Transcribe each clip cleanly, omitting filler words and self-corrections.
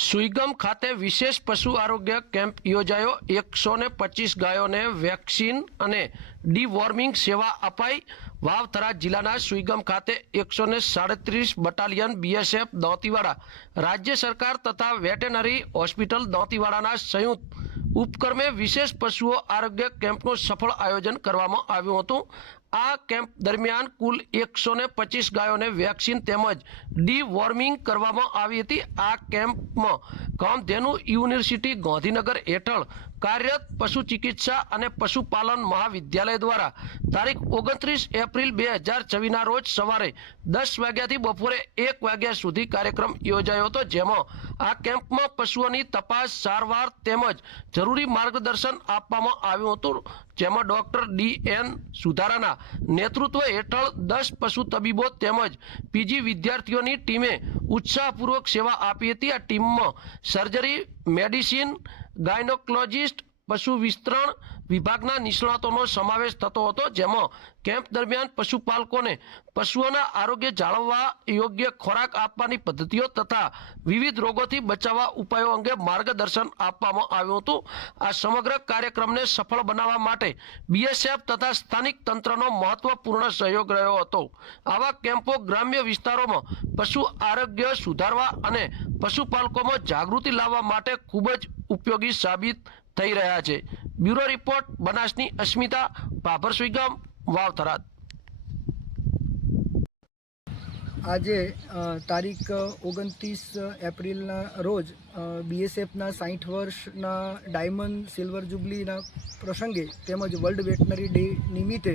સુઈગામ ખાતે વિશેષ પશુ આરોગ્ય કેમ્પ યોજાયો। 125 ગાયોને વેક્સિન અને ડીવોર્મિંગ સેવા અપાઈ। વાવ-થરાદ જિલ્લાના સુઈગામ ખાતે 137 બટાલિયન બીએસએફ દાંતીવાડા, રાજ્ય સરકાર તથા વેટેનરી હોસ્પિટલ દાંતીવાડાના સંયુક્ત ઉપક્રમે વિશેષ પશુઓ આરોગ્ય કેમ્પનું સફળ આયોજન કરવામાં આવ્યું હતું। આ કેમ્પ દરમિયાન કુલ 125 ગાયોને વેક્સિન તેમજ ડીવોર્મિંગ કરવામાં આવી હતી। આ કેમ્પમાં કામધેનુ યુનિવર્સિટી ગાંધીનગર હેઠળ કાર્યરત પશુ ચિકિત્સા અને પશુપાલન મહાવિદ્યાલય દ્વારા તારીખ 29 એપ્રિલ 2024ના રોજ સવારે 10 વાગ્યાથી બપોરે 1 વાગ્યા સુધી કાર્યક્રમ યોજાયો હતો। જેમાં આ કેમ્પમાં પશુઓની તપાસ, સારવાર તેમજ જરૂરી માર્ગદર્શન આપવામાં આવ્યું હતું। જેમાં ડોક્ટર ડી.એન. સુધારાના નેતૃત્વ હેઠળ 10 પશુ તબીબો તેમજ પીજી વિદ્યાર્થીઓની ટીમે ઉત્સાહપૂર્વક સેવા આપી હતી। આ ટીમમાં સર્જરી, મેડિસિન, ગાયનોકોલોજીસ્ટ, પશુ વિસ્તરણ વિભાગના નિષ્ણાતોનો સમાવેશ થતો હતો। જેમાં કેમ્પ દરમિયાન પશુપાલકોને પશુઓના આરોગ્ય જાળવવા, યોગ્ય ખોરાક આપવાની પદ્ધતિઓ તથા વિવિધ રોગોથી બચાવવા ઉપાયો અંગે માર્ગદર્શન આપવામાં આવ્યું હતું। આ સમગ્ર કાર્યક્રમને સફળ બનાવવા માટે બીએસએફ તથા સ્થાનિક તંત્રનો મહત્વપૂર્ણ સહયોગ રહ્યો હતો। આવા કેમ્પો ગ્રામ્ય વિસ્તારોમાં પશુ આરોગ્ય સુધારવા અને પશુપાલકોમાં જાગૃતિ લાવવા માટે ખૂબ જ ઉપયોગી સાબિત થઈ રહ્યા છે। બ્યુરો રિપોર્ટ બનાસની અસ્મિતા, ભાભર સુઈગામ, વાવ-થરાદ। આજે તારીખ 29 એપ્રિલના રોજ બીએસએફના 60 વર્ષના ડાયમંડ સિલ્વર જુબલીના પ્રસંગે તેમજ વર્લ્ડ વેટનરી ડે નિમિત્તે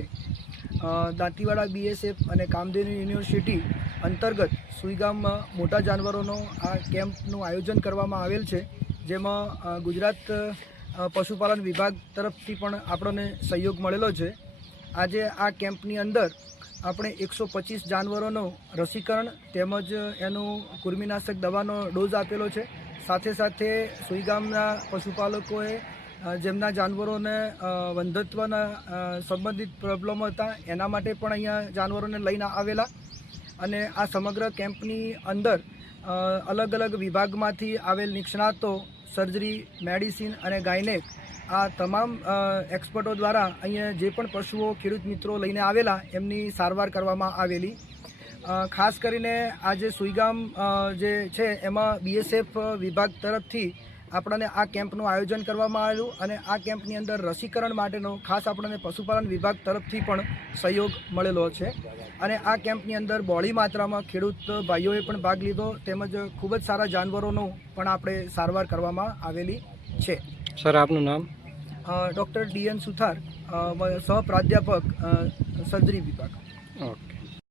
દાંતીવાડા બીએસએફ અને કામધેનુ યુનિવર્સિટી અંતર્ગત સુઈગામમાં મોટા જાનવરોનો આ કેમ્પનું આયોજન કરવામાં આવેલ છે। જેમાં ગુજરાત પશુપાલન વિભાગ તરફથી પણ આપણને સહયોગ મળેલો છે। આજે આ કેમ્પની અંદર આપણે 125 જાનવરોનો રસીકરણ તેમજ એનું કૃમિનાશક દવાનો ડોઝ આપેલો છે। સાથે સાથે સુઈગામના પશુપાલકોએ જેમના જાનવરોને વંધત્વના સંબંધિત પ્રોબ્લેમ હતા એના માટે પણ અહીંયા જાનવરોને લઈને આવેલા અને આ સમગ્ર કેમ્પની અંદર અલગ અલગ વિભાગમાંથી આવેલ નિષ્ણાતો, સર્જરી, મેડિસિન અને ગાયનેક આ તમામ એક્સપર્ટો દ્વારા અહીંયા જે પણ પશુઓ ખેડૂત મિત્રો લઈને આવેલા એમની સારવાર કરવામાં આવેલી। ખાસ કરીને આજે સુઈગામ જે છે એમાં બીએસએફ વિભાગ તરફથી આપણને આ કેમ્પનું આયોજન કરવામાં આવેલું અને આ કેમ્પની અંદર રસીકરણ માટેનો ખાસ આપણને પશુપાલન વિભાગ તરફથી પણ સહયોગ મળેલો છે અને આ કેમ્પની અંદર બહોળી માત્રામાં ખેડૂત ભાઈઓએ પણ ભાગ લીધો તેમજ ખૂબ જ સારા જાનવરોનો પણ આપણે સારવાર કરવામાં આવેલી છે। સર, આપનું નામ? ડૉક્ટર ડી.એન. સુથાર, સહ પ્રાધ્યાપક, સર્જરી વિભાગ। ઓકે।